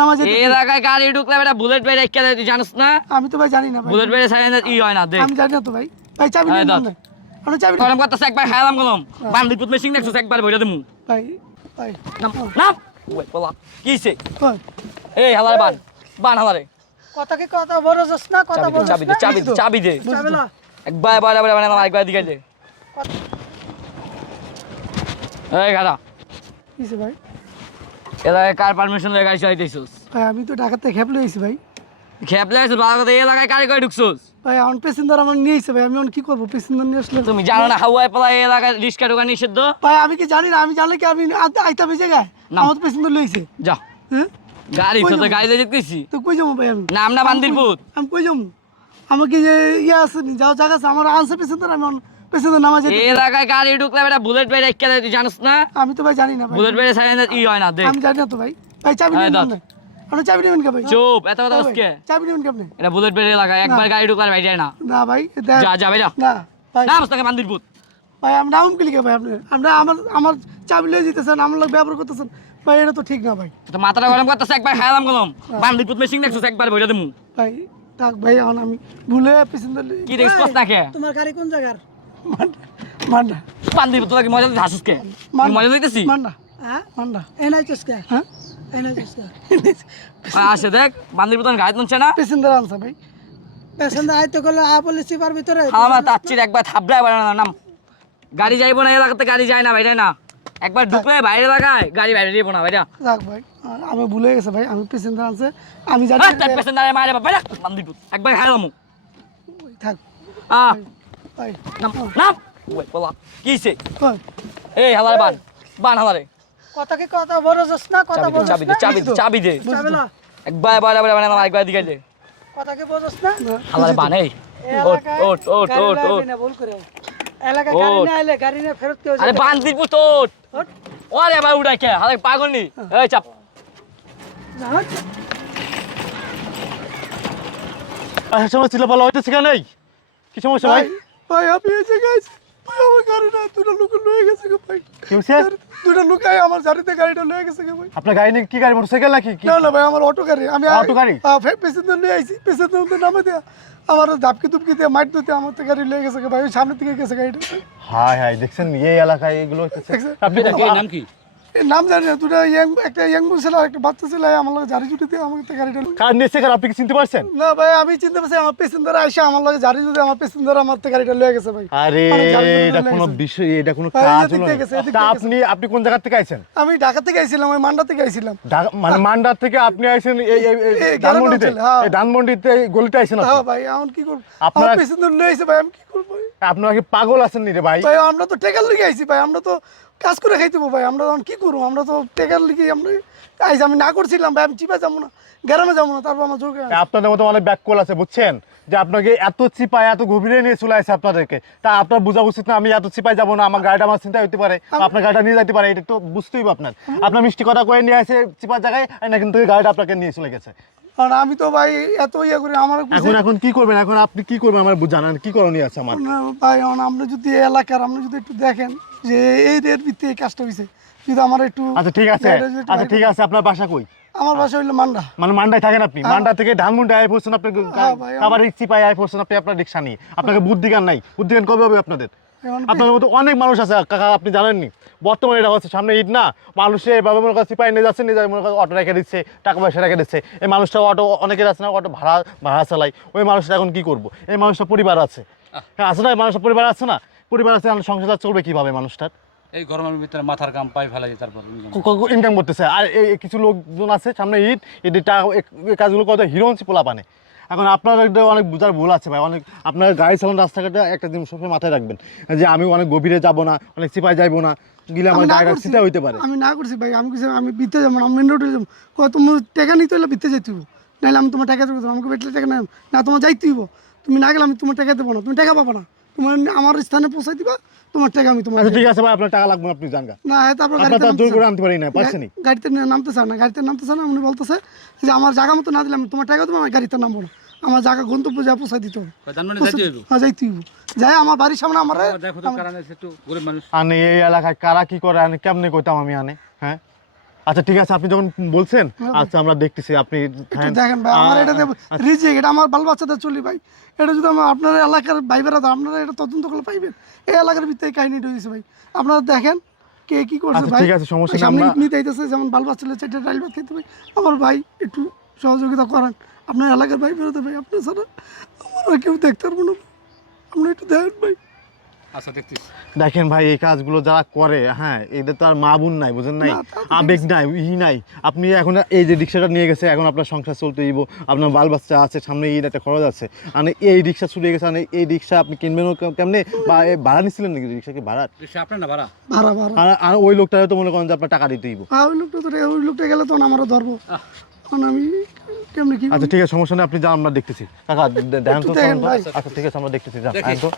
নামা যেতে এই এলাকায় গাড়ি ঢুকলে বেটা বুলেট বাইরে একটা তুই জানিস না? আমি তো ভাই জানি না ভাই। বুলেট বাইরে সাইলেন্স ই হয় না দেখ। আমি জানি না তো ভাই। ভাই চাবি নিন না। আমি চাবি গরম করতেছে একবার খাইলাম গলম। বান্দিপুত মেশিং দেখছস একবার বইরা দেমু। ভাই ভাই নাম নাম ওই বলা কিছে ভাই এই হালারে বান হালারে কথা কি কথা বড় জস না কথা বড় চাবি দে চাবি দে চাবি না একবার বারে মানে আমার একবার দিকে দে এই গাড়া কিছে ভাই এলাকায় কার পারমিশন লয়ে গাড়ি চালাইতেছস? ভাই আমি তো ঢাকা থেকে খেপলে আইছি ভাই। খেপলে আইছস ভালো কথা এই এলাকায় কারে কই ঢুকছস? ভাই আমার প্যাসেঞ্জার আমার নিয়ে আইছে ভাই। আমি এখন কি করব? প্যাসেঞ্জার নিয়ে আসলে তুমি জানো না হাওয়ায় পালা এই এলাকায় রিস্কা ঢোকা নিষিদ্ধ? ভাই আমি কি জানি না। আমি জানলে কি আমি আইতা বেজে গায় আমার তো প্যাসেঞ্জার লইছে। যা হ্যাঁ গাড়ি তো গাড়ি দিয়ে যেতেছি তো কই যাবো ভাই আমি? নাম না বান্দিরপুত আমি কই যাবো? আমাকে যে ইয়ে আছে নি যাও জায়গা আছে আমার আনছে প্যাসেঞ্জার। আমি প্যাসেঞ্জার নামা যেতে এই এলাকায় গাড়ি ঢুকলে বেটা বুলেট বাইরে একটা তুই জানিস না? আমি তো ভাই জানি না ভাই। বুলেট বাইরে সাইলেন্স ই হয় না দেখ। আমি জানি না তো ভাই। ভাই চাবি নিন না। আপনি চাবি নেবেন কে ভাই? চুপ এত কথা বলছিস কে? চাবি নেবেন কে আপনি? এটা বুলেট বাইরে এলাকায় একবার গাড়ি ঢুকলে বাইরে না। না ভাই যা বাইরে না ভাই। নাম তোকে বান্দিরপুত ভাই আমরা নাম কি লিখে ভাই আপনি? আমরা আমার চাবি লয়ে যেতেছেন আমার লোক ব্যবহার করতেছেন ভাই। এটা তো ঠিক না ভাই। তো মাথাটা গরম করতেছে একবার খাইলাম গলম। বান্দিরপুত মেশিং দেখছস একবার বইরা দেমু। ভাই থাক ভাই এখন আমি ভুলে প্যাসেঞ্জার কি দেখছস না কে? তোমার গাড়ি কোন জায়গার? মান্ডা বান্দিরপুত তোকে মজা দিতে হাসুস কে? আমি মজা দিতেছি? মান্ডা হ্যাঁ মান্ডা এনআইএস কে? হ্যাঁ এনআইএস কে? আসে দেখ বান্দিরপুত গাড়ি তুলছে না? প্যাসেঞ্জার আনছে ভাই। প্যাসেঞ্জার আইতে গেলে পুলিশ চিপার ভিতরে আমার তাচ্ছির একবার থাবড়ায় বাড়ানো নাম গাড়ি যাইবো না এলাকাতে গাড়ি যায় না বাইরে না একবার ঢুকলে বাইরে লাগায় গাড়ি বাইরে যাইবো না বাইরে যাক ভাই আমি ভুলে গেছে ভাই। আমি প্যাসেঞ্জার আনছে আমি জানি পেছনে মারে বাইরে বান্দিরপুত একবার খাইলাম থাক ভাই। নাম নাম ওই বলা কিছে ভাই এই হালারে বান হালারে কথা কি কথা বড় জস না কথা বড় চাবি দে চাবি দে চাবি না একবার বারে মানে আমার একবার দিকে দে কথা কি বড় জস না হালারে বান এই ওট ভুল করে এলাকা গাড়ি না আইলে গাড়ি না ফেরত কেউ আরে বান্দিরপুত ওট ওরে ভাই উড়াই কে হালে পাগল নি এই চাপ সমস্যা ছিল বলা হইতেছে কেন? কি সমস্যা ভাই? ভাই আপনি এসে গেছে ভাই আমার গাড়ি না দুটো লোক লয়ে গেছে গো ভাই। কি হইছে? দুটো লোক আমার গাড়িতে গাড়িটা লয়ে গেছে গো ভাই। আপনার গাড়ি নিয়ে কি গাড়ি মোটরসাইকেল নাকি? না না ভাই আমার অটো গাড়ি। আমি অটো গাড়ি? প্যাসেঞ্জার নিয়ে আইছি। প্যাসেঞ্জার নামে দেয়া আমার ধাপকি দুপকি দিয়ে মাইট দিতে আমার তো গাড়ি লয়ে গেছে গো ভাই। সামনে থেকে গেছে গাড়িটা। হাই দেখছেন এই এলাকায় এগুলো হইতেছে। আপনি নাম কি নাম জানি না। দুটো একটা ইয়াং ছেলে আর একটা বাচ্চা ছেলে আমার লগে ঝাড়ি জুটি দিয়ে আমাকে গাড়িটা কার নিয়েছে কার আপনি কি চিনতে পারছেন? না ভাই আমি চিনতে পারছি আমার প্যাসেঞ্জার আইসা আমার লগে ঝাড়ি জুটি আমার প্যাসেঞ্জার আমার তো গাড়িটা লয়ে গেছে ভাই। আরে এটা কোনো বিষয়, এটা কোনো কাজ হলো না। আপনি কোন জায়গা থেকে আইছেন? আমি ঢাকা থেকে আইছিলাম। আমি মান্ডা থেকে আইছিলাম। মানে মান্ডার থেকে আপনি আইছেন এই ধানমন্ডিতে? এই ধানমন্ডিতে এই গলিতে আইছেন আপনি? হ্যাঁ ভাই এখন কি করব? আপনার আমার প্যাসেঞ্জার লয়ে আইছে ভাই। আমি কি করব? আপনারা কি পাগল আছেন নি রে ভাই? ভাই আমরা তো টেকার লিগে আইছি ভাই। আমরা তো কাজ করে খাইতেবো ভাই। আমরা এখন কি করবো? আমরা তো টেকার লিগে আমরা আইছি। আমি না করছিলাম ভাই। আমি চিপা যাবো না, গ্রামে যাবো না। তারপর আমার জোর করে আপনাদের মতো অনেক ব্যাককল আছে বুঝছেন, যে আপনাকে এত চিপায় এত গভীরে নিয়ে চলে আসে আপনাদেরকে। তা আপনার বোঝা উচিত না আমি এত চিপায় যাবো না, আমার গাড়িটা আমার চিন্তা হইতে পারে, আপনার গাড়িটা নিয়ে যেতে পারে। এটা তো বুঝতেই হবে আপনার। আপনার মিষ্টি কথা কয়ে নিয়ে আসে চিপার জায়গায়, না কিন্তু গাড়িটা আপনাকে নিয়ে চলে গেছে। কারণ আমি তো ভাই এত ইয়ে করি আমার এখন কি করবেন? এখন আপনি কি করবেন আমার জানান, কি করণীয় আছে আমার? ভাই এখন আপনি যদি এলাকার আপনি যদি একটু দেখেন যে এই রেট ভিত্তি এই কাজটা হয়েছে, যদি আমার একটু আচ্ছা ঠিক আছে আপনার বাসা কই? আমার বাসা হইলো মান্ডা। মানে মান্ডায় থাকেন আপনি? মান্ডা থেকে ধানমন্ডি আয় পড়ছেন আপনি, আবার চিপায় আয় পড়ছেন আপনি আপনার রিক্সা নিয়ে। আপনাকে বুদ্ধিজ্ঞান নাই? বুদ্ধিজ্ঞান কবে হবে আপনাদের? আপনার মতো অনেক মানুষ আছে কাকা, আপনি জানেননি? বর্তমানে এটা হচ্ছে সামনে ঈদ না, মানুষে এভাবে মনে করছে চিপাই নিয়ে যাচ্ছে, নিজে মনে করছে অটো রেখে দিচ্ছে, টাকা পয়সা রেখে দিচ্ছে। এই মানুষটা অটো অনেকের আছে না, অটো ভাড়া চালাই, ওই মানুষটা এখন কি করবো? এই মানুষটা পরিবার আছে, হ্যাঁ আছে না? এই মানুষটা পরিবার আছে না? পরিবার আছে, সংসার চলবে কিভাবে মানুষটার? এই গরমের ভিতরে মাথার কাম পাই ফেলাই তারপর ইনকাম করতেছে। আর এই কিছু লোকজন আছে সামনে ঈদ, এই কাজগুলো কত হিরোঞ্চি পোলা পানে। এখন আপনার অনেক বোঝার ভুল আছে ভাই। অনেক আপনার গাড়ি চালান রাস্তাঘাটে একটা জিনিস সবসময় মাথায় রাখবেন, যে আমি অনেক গভীরে যাবো না, অনেক চিপায় যাইবো না, গিলে আমার গাড়ি চিন্তা হইতে পারে। আমি না করছি ভাই। আমি কিছু আমি বিতে যাবো না, মেন রোডে যাবো। তোমার টাকা নিতে হলে বিতে যাইতে হইব, নাহলে আমি তোমার টাকা দেবো। আমাকে বেটলে টাকা নেই না, তোমার যাইতে হইব। তুমি না গেলে আমি তোমার টাকা দেবো না, তুমি টাকা পাবো না। তোমার আমার স্থানে পৌঁছাই দিবা, তোমার টাকা আমি তোমার। ঠিক আছে ভাই, আপনার টাকা লাগবে না, আপনি জানগা না। তারপর জোর করে আনতে পারি না, পারছেনি? গাড়িতে নামতে চান না, গাড়িতে নামতে চান না। উনি বলতেছে যে আমার জায়গা মতো না দিলে আমি তোমার টাকা দেবো, আমার গাড়িতে নামবো না। আমার জায়গা গন্তব্য যা পৌঁছাই দিতে হবে। হ্যাঁ যাইতে হইব। যাই আমার বাড়ির সামনে আমার আনে এই এলাকায় কারা কি করে আনে কেমনে কইতাম আমি আনে? হ্যাঁ আচ্ছা ঠিক আছে, আপনি যখন বলছেন আচ্ছা আমরা দেখতেছি, আপনি একটু দেখেন ভাই, আমার এটা রিজিক, এটা আমার বাল বাচ্চাদের চলি ভাই। এটা যদি আমার আপনার এলাকার ভাই বেড়া আপনারা এটা তদন্ত করলে পাইবেন। এই এলাকার ভিতরে এই কাহিনীটা হয়েছে ভাই, আপনারা দেখেন কে কি করছে আচ্ছা ভাই। ঠিক আছে, সমস্যা নেই, সামনে আমরা ঈদ আইতেছে, যেমন বাল বাচ্চাদের 4টা ডাইল ভাত খেতে ভাই, আমার ভাই একটু সহযোগিতা করেন। আপনার এলাকার ভাই বেরোতে ভাই, আপনার ছাড়া আমরা কেউ দেখতে পারবো না, আপনি একটু দেখেন ভাই। আচ্ছা দেখতেছি। দেখেন ভাই, এই কাজগুলো যারা করে, হ্যাঁ এদের তো আর মা বোন নাই, বুঝেন নাই, না, তা তো আবেগ নাই, নাই। আপনি এখন এই যে রিক্সাটা নিয়ে গেছে, এখন আপনার সংসার চলতে দিব, আপনার বাল বাচ্চা আছে, সামনে ঈদ একটা খরচ আছে, মানে এই রিক্সা ছুটে গেছে, মানে এই রিক্সা আপনি কিনবেন কেমনে, বা ভাড়া নিচ্ছিলেন নাকি রিক্সা, কি ভাড়া? রিক্সা আপনার না ভাড়া? ভাড়া ভাড়া আর ওই লোকটা তো মনে করেন যে আপনার টাকা দিতে দিব। ওই লোকটা তো ওই লোকটা গেলে তখন আমারও ধরবো, কারণ আমি কেমনি কি আচ্ছা ঠিক আছে, সমস্যা নেই, আপনি যা, আমরা দেখতেছি। কাকা দেখেন তো, একটু দেখেন ভাই। আচ্ছা ঠিক আছে, আমরা দেখতেছি, যান দেখি। তো।